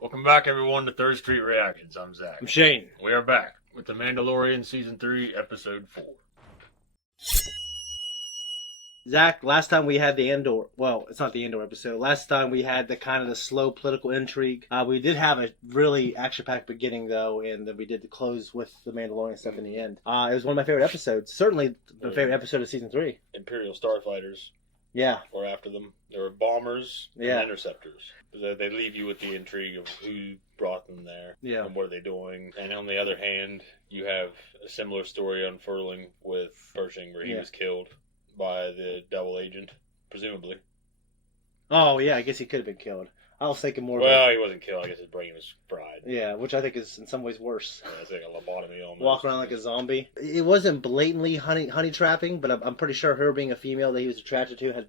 Welcome back, everyone, to Third Street Reactions. I'm Zakk. I'm Shane. We are back with The Mandalorian Season 3, Episode 4. Zakk, last time we had the Andor, well, it's not the Andor episode. Last time we had the kind of the slow political intrigue. We did have a really action-packed beginning, though, and then we did the close with the Mandalorian stuff in the end. It was one of my favorite episodes. Certainly my favorite episode of Season 3. Imperial starfighters. Yeah. Or after them. There were bombers and Yeah. interceptors. They leave you with the intrigue of who brought them there. Yeah. And what are they doing. And on the other hand, you have a similar story unfurling with Pershing, where he was killed by the double agent, presumably. Oh, yeah, I guess he could have been killed. I was thinking more Well, he wasn't killed. I guess his brain was fried. Yeah, which I think is in some ways worse. Yeah, it's like a lobotomy almost. Walk around like a zombie. It wasn't blatantly honey trapping, but I'm pretty sure her being a female that he was attracted to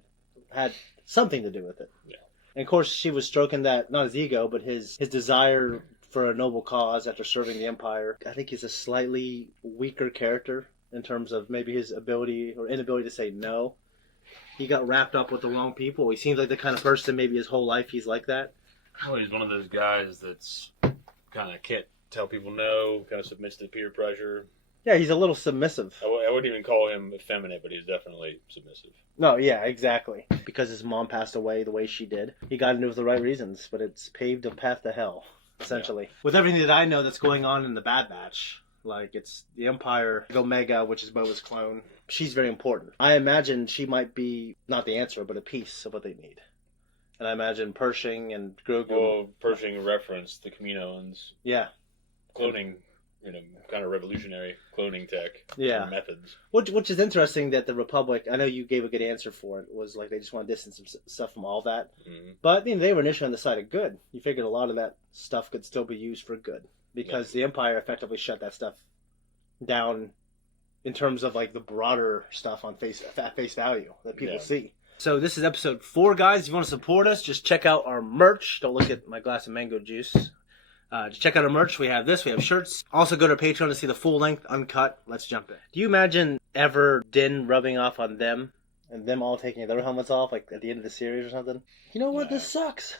had something to do with it. Yeah. And of course, she was stroking that, not his ego, but his desire for a noble cause after serving the Empire. I think he's a slightly weaker character in terms of maybe his ability or inability to say no. He got wrapped up with the wrong people. He seems like the kind of person, maybe his whole life he's like that. Well, he's one of those guys that's kind of can't tell people no, kind of submits to peer pressure. Yeah, he's a little submissive. I wouldn't even call him effeminate, but he's definitely submissive. No, yeah, exactly. Because his mom passed away the way she did. He got into it for the right reasons, but it's paved a path to hell, essentially. Yeah. With everything that I know that's going on in the Bad Batch, like it's the Empire, Omega, which is Boba's clone, she's very important. I imagine she might be, not the answer, but a piece of what they need. And I imagine Pershing and Grogu... Well, Pershing referenced the Kaminoans. Yeah. Cloning... kind of revolutionary cloning tech methods. Which is interesting that the Republic, I know you gave a good answer for it, was like they just want to distance stuff from all that. Mm-hmm. But they were initially on the side of good. You figured a lot of that stuff could still be used for good. Because the Empire effectively shut that stuff down in terms of like the broader stuff on face value that people see. So this is episode 4, guys. If you want to support us, just check out our merch. Don't look at my glass of mango juice. Just check out our merch. We have this. We have shirts. Also go to Patreon to see the full length, uncut. Let's jump in. Do you imagine ever Din rubbing off on them and them all taking their helmets off, like at the end of the series or something? You know what? This sucks.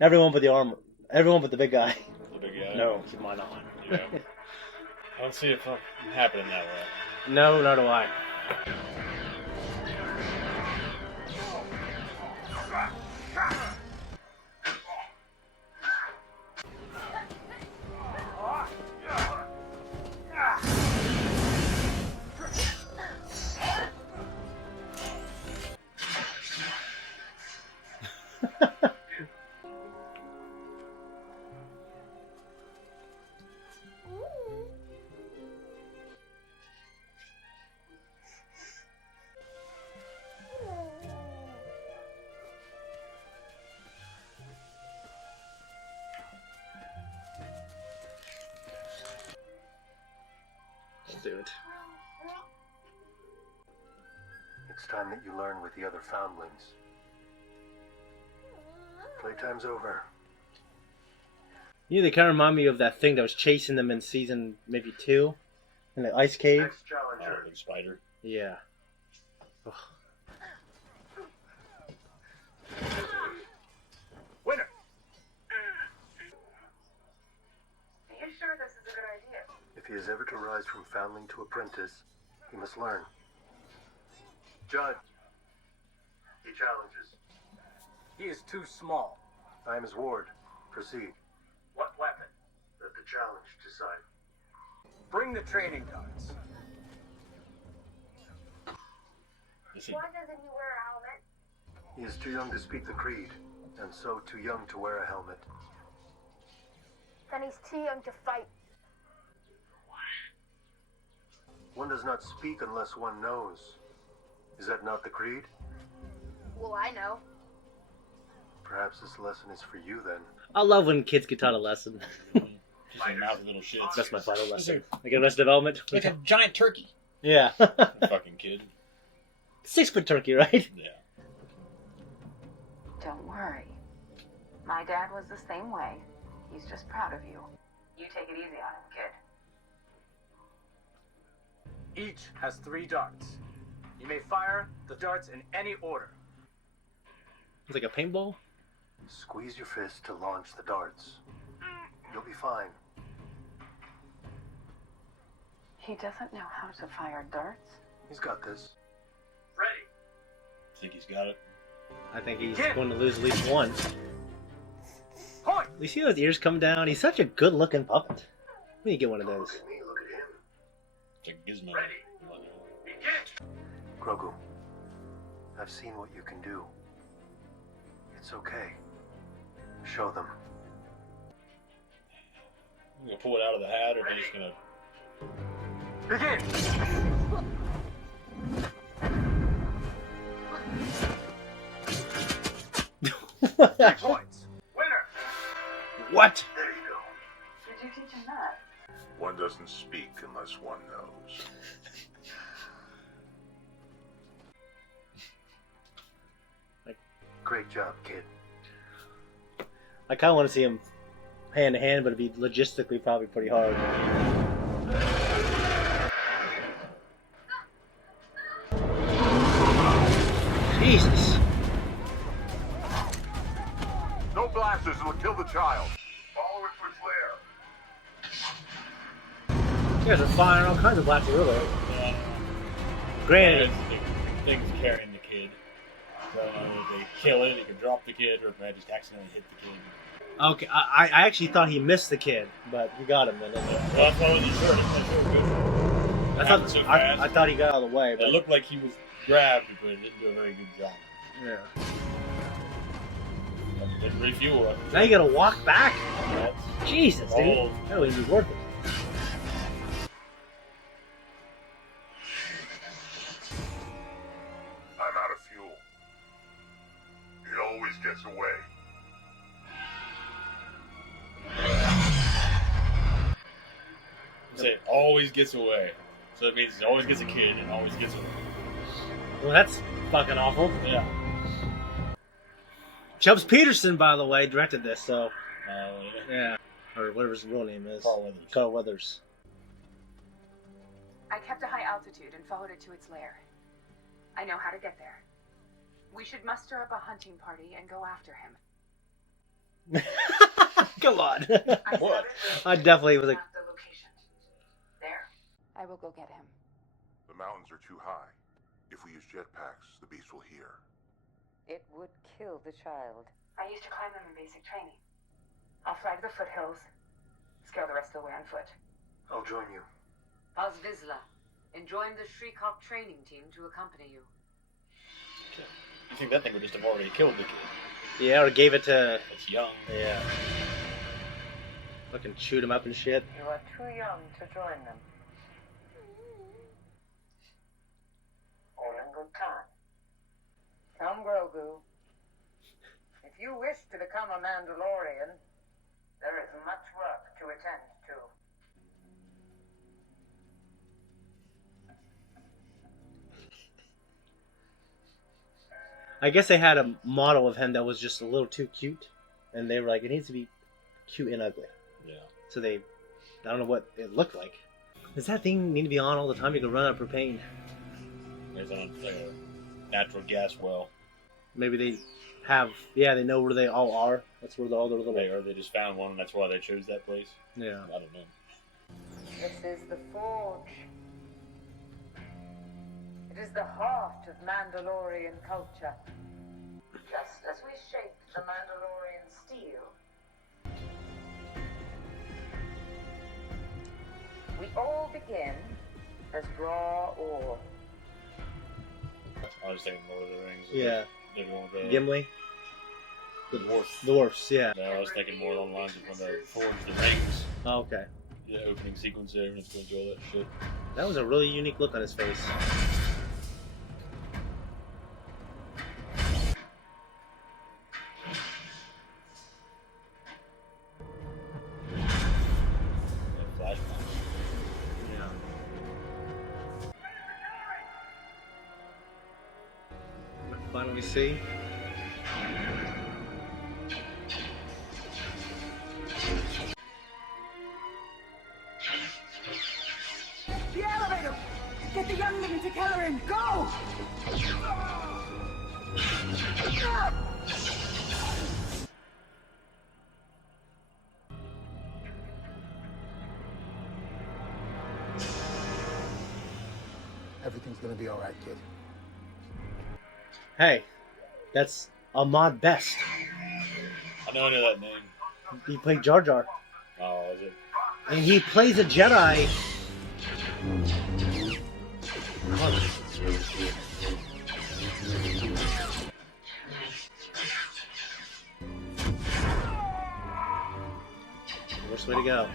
Everyone but the armor. Everyone but the big guy. The big guy? No, keep mine on. Yeah. I don't see it happening that way. No, nor do I. Do it. It's time that you learn with the other Foundlings. Playtime's over. They kind of remind me of that thing that was chasing them in season maybe 2 in the ice cave. Next challenger. The spider. Yeah. Ugh. Winner. Are you sure this is a good idea? If he is ever to rise from Foundling to apprentice, he must learn. Judge. He challenges. He is too small. I am his ward. Proceed. What weapon? Let the challenge decide. Bring the training darts. Why doesn't he wear a helmet? He is too young to speak the creed, and so too young to wear a helmet. Then he's too young to fight. One does not speak unless one knows. Is that not the creed? Well, I know. Perhaps this lesson is for you then. I love when kids get taught a lesson. Just a mouthy little shits. That's my final lesson. Like Arrested Development. Like a giant turkey. Yeah. Fucking kid. 6-foot turkey, right? Yeah. Don't worry. My dad was the same way. He's just proud of you. You take it easy on him, kid. Each has 3 darts. You may fire the darts in any order. It's like a paintball? Squeeze your fist to launch the darts. You'll be fine. He doesn't know how to fire darts? He's got this. Ready. Think he's got it. I think he's going to lose at least one. Point. You see how his ears come down? He's such a good-looking puppet. When you get one of Look those. at me, look at him. It's like Gizmo. Ready. Begin. Grogu, I've seen what you can do. It's okay. Show them. You gonna pull it out of the hat, or are you just gonna? Begin. 3 points. Winner. What? There you go. Did you teach him that? One doesn't speak unless one knows. Great job, kid. I kind of want to see him hand to hand, but it'd be logistically probably pretty hard. Jesus. No blasters will kill the child. Follow it for flare. You guys are firing all kinds of black gorilla. Yeah. Granted, Things carrying the kid. So if they kill it, he can drop the kid, or if they just accidentally hit the kid. okay, I actually thought he missed the kid, but he got him. And Well, that's why I wasn't sure. That's so good. Happened so fast. I thought he got out of the way, but It looked like he was grabbed, but it didn't do a very good job. yeah. Didn't refuel it. Now you gotta walk back. That's Jesus, dude. Oh. That wouldn't be worth it. I'm out of fuel. It always gets away. Say it always gets away. So it means it always gets a kid and always gets away. Well, that's fucking awful. Yeah. Chubbs Peterson, by the way, directed this, so Yeah. yeah, or whatever his real name is. Carl Weathers. Carl Weathers. I kept a high altitude and followed it to its lair. I know how to get there. We should muster up a hunting party and go after him. Come on. I What? I definitely was like, Map the location. There. I will go get him. The mountains are too high. If we use jetpacks, the beast will hear. It would kill the child. I used to climb them in basic training. I'll fly to the foothills, scale the rest of the way on foot. I'll join you. Vizsla, and join the Shriekhawk training team to accompany you. You think that thing would just have already killed the kid? yeah, or gave it to, It's young. yeah. Fucking shoot him up and shit. You are too young to join them. All in good time. Come, Grogu. If you wish to become a Mandalorian, there is much work to attend to. I guess they had a model of him that was just a little too cute, and they were like, it needs to be cute and ugly. Yeah. So they, I don't know what it looked like. Does that thing need to be on all the time? You can run out of propane. It's on like a natural gas well. Maybe they have, yeah, they know where they all are. That's where all their little, Or they just found one and that's why they chose that place. yeah. I don't know. This is the Forge. It is the heart of Mandalorian culture. Just as we shape the Mandalorian steel, we all begin as raw ore. I was thinking Lord of the Rings. Yeah. Maybe one of the Gimli? The dwarf. Dwarfs, yeah. No, I was thinking more along the lines of when they forged the rings. Oh, okay. The opening sequence there, and it's going to do all that shit. That was a really unique look on his face. Yeah, flashback. Yeah. Finally see. The elevator! Get the youngling to Kelleran! Go! gonna be alright, kid. Hey, that's Ahmad Best. I know that name. He played Jar Jar. Oh, is it? And he plays a Jedi. Worst way to go.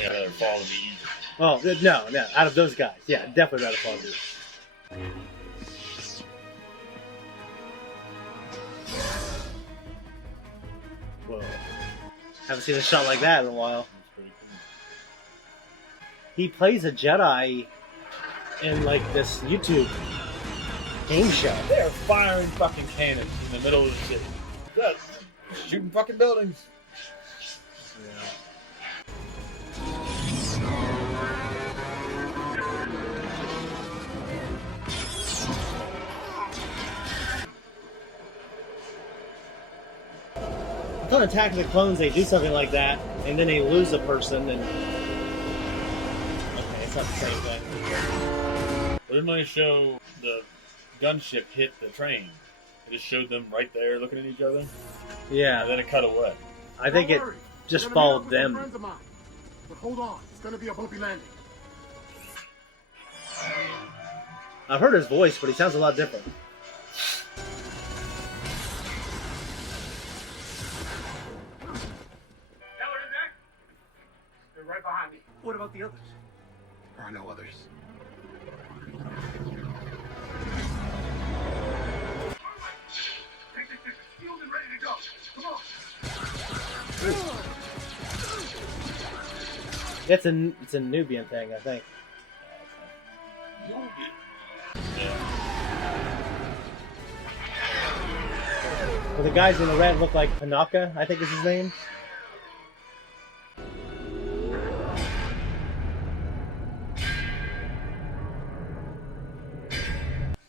Yeah, Fall of the Oh, no. Out of those guys. Yeah, definitely rather Fall of the Whoa. Haven't seen a shot like that in a while. He plays a Jedi in like this YouTube game show. They're firing fucking cannons in the middle of the city. Yeah, shooting fucking buildings. It's on Attack of the Clones, they do something like that, and then they lose a person, and okay, it's not the same thing. But didn't they show the gunship hit the train? It just showed them right there looking at each other. Yeah, And then it cut away. I think it just followed them. But hold on, it's gonna be a bumpy landing. I've heard his voice, but he sounds a lot different. Keller in there? They're right behind me. What about the others? There are no others. Take this ship, sealed and ready to go. Come on. It's a Nubian thing, I think. Well, the guys in the red look like Panaka, I think is his name.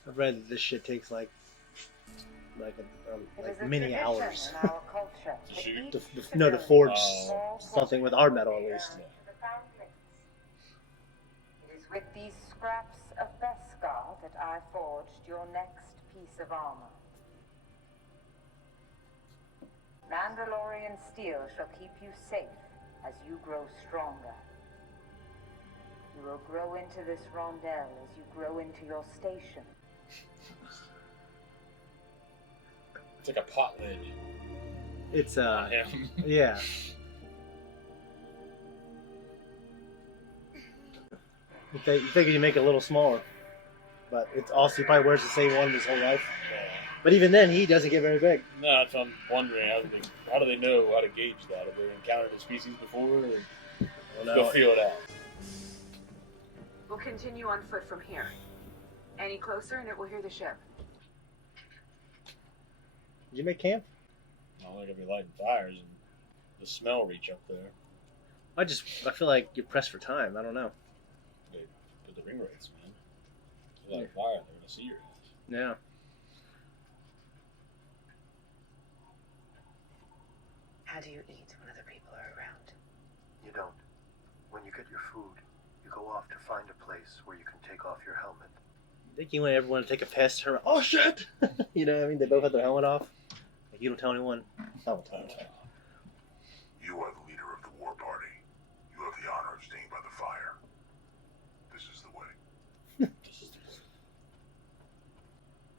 I've read that this shit takes like many hours. To forge something with our metal, at least. It is with these scraps of Beskar that I forged your next piece of armor. Mandalorian steel shall keep you safe as you grow stronger. You will grow into this rondel as you grow into your station. It's like a pot lid. It's Yeah. yeah. You think you make it a little smaller, but it's also he probably wears the same one his whole life. But even then, he doesn't get very big. No, that's what I'm wondering. How do they know how to gauge that? Have they encountered the species before? Or they'll feel it out. We'll continue on foot from here. Any closer and it will hear the ship. Did you make camp? I don't think I'll be lighting fires and the smell reach up there. I feel like you're pressed for time. I don't know. They put the ring rates, man. There's a lot of fire. They're gonna see your ass. Yeah. How do you eat when other people are around? You don't. When you get your food, you go off to find a place where you can take off your helmet. I think you want everyone to take a piss. Turn around, oh shit! You know what I mean? They both have their helmet off. Like, you don't tell anyone. I won't tell anyone. You are the leader of the war party. You have the honor of staying by the fire. This is the way.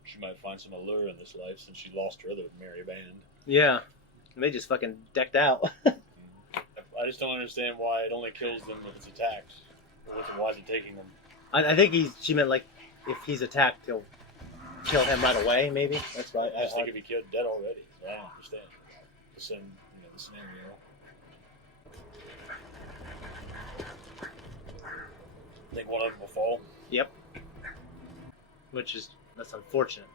She might find some allure in this life since she lost her other merry band. Yeah. And they just fucking decked out. I just don't understand why it only kills them if it's attacked. Why is it taking them? I think she meant like if he's attacked, he'll kill him right away. Maybe that's right. I just think if he killed dead already. So I don't understand the scenario. I think one of them will fall. Yep. That's unfortunate.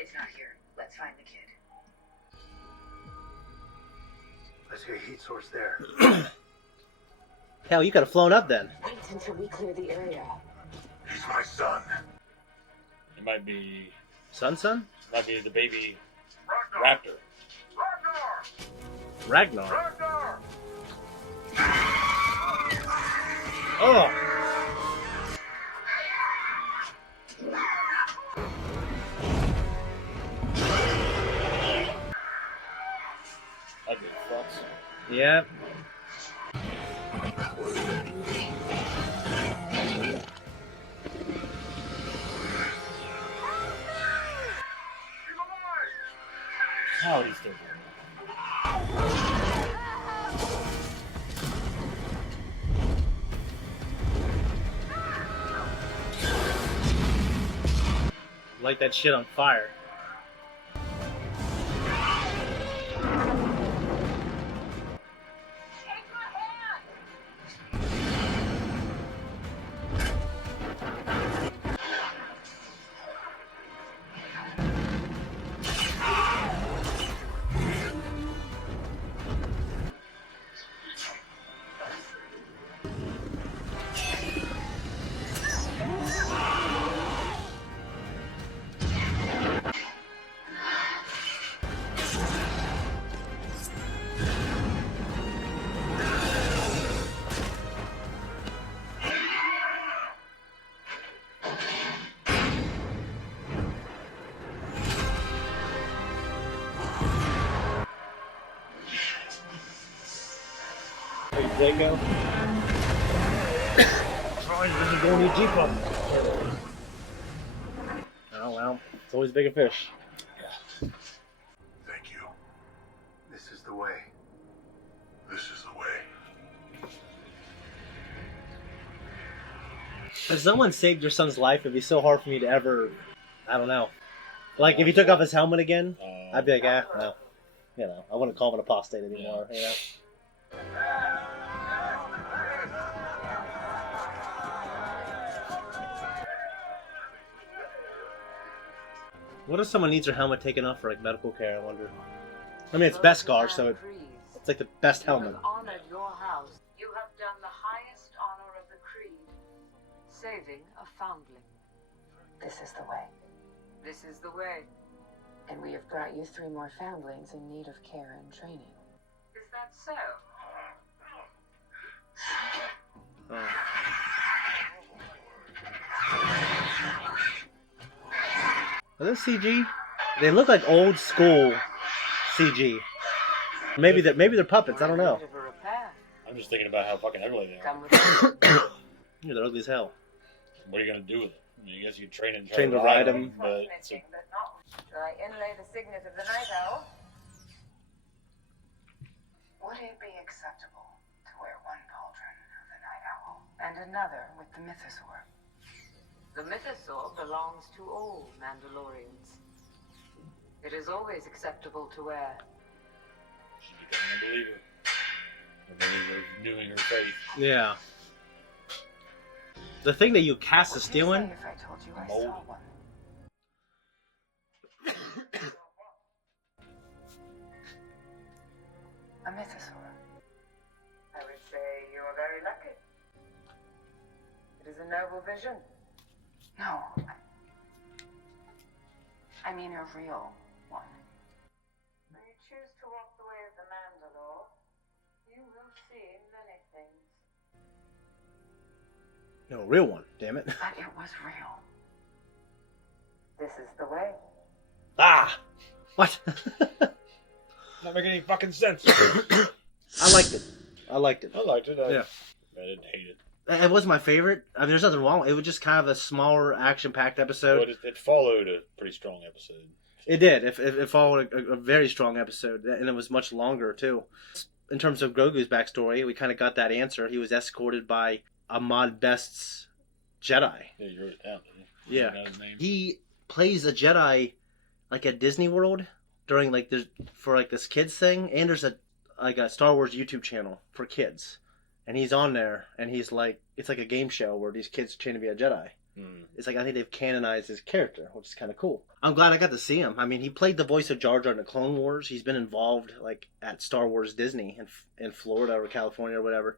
It's not here. Let's find the kid. see a heat source there. Hell, you could have flown up then. Wait until we clear the area. He's my son. It might be... Son? Might be the baby raptor. Ragnar. Oh! Ugly fucks. Yep. How he's still doing Light that shit on fire. Zakk. This is going to Jeep up. Oh well, it's always bigger fish. Thank you. This is the way. This is the way. If someone saved your son's life, it'd be so hard for me to ever, I don't know. Like, if he took off his helmet again, I'd be like, well, you know, I wouldn't call him an apostate anymore, you know? What if someone needs their helmet taken off for, like, medical care, I wonder? I mean, it's Beskar, so it's like the best helmet. You have honored your house. You have done the highest honor of the creed, saving a foundling. This is the way. This is the way. And we have brought you 3 more foundlings in need of care and training. Is that so? Are those CG? They look like old school CG. Maybe they're puppets. I don't know. I'm just thinking about how fucking ugly they are. Yeah, they're ugly as hell. What are you gonna do with it? I mean, I guess you train and Train to ride them. But Shall I inlay the signet of the night owl? Would it be acceptable to wear one pauldron of the night owl And another with the mythosaur. The mythosaur belongs to all Mandalorians. It is always acceptable to wear. she's becoming a believer. A believer renewing her faith. Yeah. The thing that you cast the steel in. if I told you I Mold. saw one? A mythosaur. I would say you are very lucky. It is a noble vision. No. I mean a real one. When you choose to walk the way of the Mandalore, you will see many things. No, a real one. Damn it. But it was real. This is the way. Ah! What? Not making any fucking sense. I liked it. I liked it. I liked it. Yeah. I didn't hate it. It was my favorite. I mean, there's nothing wrong. It was just kind of a smaller, action-packed episode. But it followed a pretty strong episode. It did. It followed a very strong episode, and it was much longer, too. In terms of Grogu's backstory, we kind of got that answer. He was escorted by Ahmmman Best's Jedi. Yeah, you wrote it down, didn't you? Yeah. You know his name? He plays a Jedi, like, at Disney World during, like, this kids thing, and there's a Star Wars YouTube channel for kids. And he's on there, and he's like, it's like a game show where these kids train to be a Jedi. It's like I think they've canonized his character, which is kind of cool. I'm glad I got to see him. I mean, he played the voice of Jar Jar in the Clone Wars. He's been involved like at Star Wars Disney in Florida or California or whatever.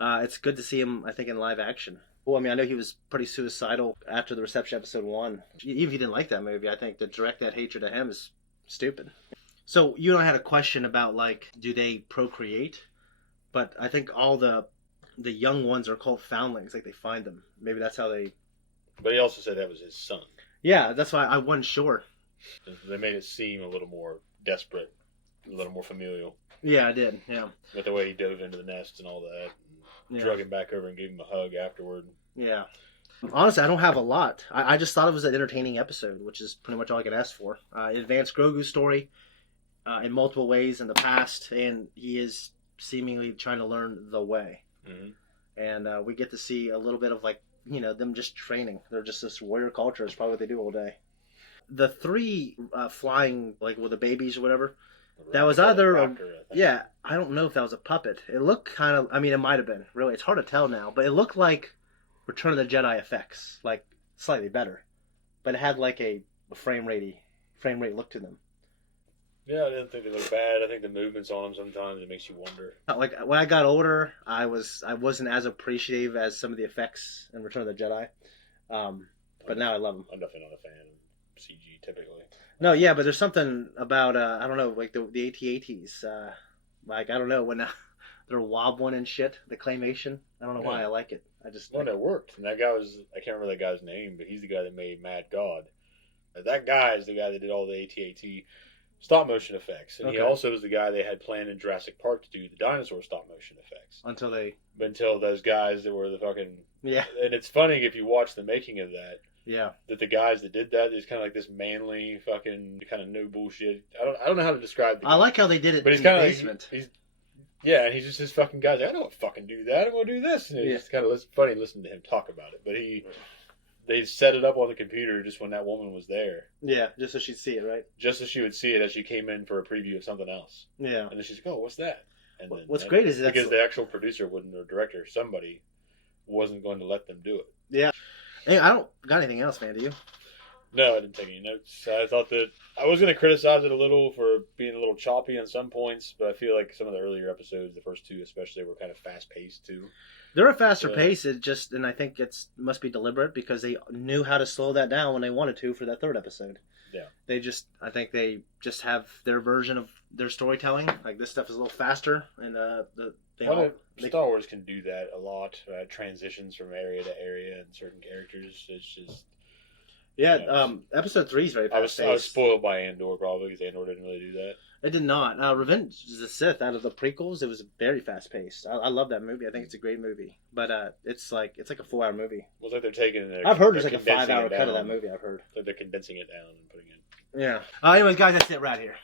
It's good to see him, I think, in live action. Well, I mean, I know he was pretty suicidal after the reception episode 1. Even if he didn't like that movie, I think to direct that hatred to him is stupid. So you and I had a question about, like, do they procreate? But I think all the young ones are called foundlings. Like, they find them. Maybe that's how they... But he also said that was his son. Yeah, that's why I wasn't sure. They made it seem a little more desperate, a little more familial. Yeah, I did, yeah. With the way he dove into the nest and all that. And drug him back over and gave him a hug afterward. Yeah. Honestly, I don't have a lot. I just thought it was an entertaining episode, which is pretty much all I could ask for. It advanced Grogu's story in multiple ways in the past, and he is seemingly trying to learn the way. Mm-hmm. And we get to see a little bit of, like, you know, them just training. They're just this warrior culture. It's probably what they do all day. The 3 flying, like, with the babies or whatever, that was either... Raptor, I don't know if that was a puppet. It looked kind of... I mean, it might have been. Really, it's hard to tell now. But it looked like Return of the Jedi effects. Like, slightly better. But it had, like, a frame rate look to them. Yeah, I didn't think they looked bad. I think the movements on them sometimes, it makes you wonder. Like, when I got older, I wasn't as appreciative as some of the effects in Return of the Jedi. But now I love them. I'm definitely not a fan of CG, typically. No, yeah, but there's something about, I don't know, like the AT-ATs. Like, I don't know, when they're wobbling and shit, the claymation. I don't know why I like it. Well, it worked. And that guy was, I can't remember that guy's name, but he's the guy that made Mad God. That guy is the guy that did all the AT-AT stop motion effects. And he also was the guy they had planned in Jurassic Park to do the dinosaur stop motion effects. Until those guys that were the fucking... Yeah. And it's funny if you watch the making of that. Yeah. That the guys that did that is kind of like this manly fucking kind of no bullshit. I don't know how to describe the guy. I like how they did it but in the basement. And he's just this fucking guy. Like, I don't fucking do that. I'm going to do this. And it's kind of funny listening to him talk about it. But they set it up on the computer just when that woman was there. Yeah, just so she'd see it, right? Just so she would see it as she came in for a preview of something else. Yeah. And then she's like, oh, what's that? And then, what's great is because the actual producer or director, somebody, wasn't going to let them do it. Yeah. Hey, I don't got anything else, man, do you? No, I didn't take any notes. I thought that I was going to criticize it a little for being a little choppy on some points, but I feel like some of the earlier episodes, the first 2 especially, were kind of fast-paced too. They're a faster pace. And I think must be deliberate because they knew how to slow that down when they wanted to for that 3rd episode. Yeah. I think they just have their version of their storytelling. Like, this stuff is a little faster, and Star Wars can do that a lot. Transitions from area to area and certain characters. It's just... Yeah, episode 3 is very fast-paced. I was spoiled by Andor, probably, because Andor didn't really do that. It did not. Revenge of the Sith, out of the prequels, it was very fast-paced. I love that movie. I think it's a great movie. But it's like a 4-hour movie. Well, it's like they're taking it. I've heard there's like a 5-hour cut of that movie, I've heard. Like they're condensing it down and putting it. Yeah. Anyways, guys, that's it right here.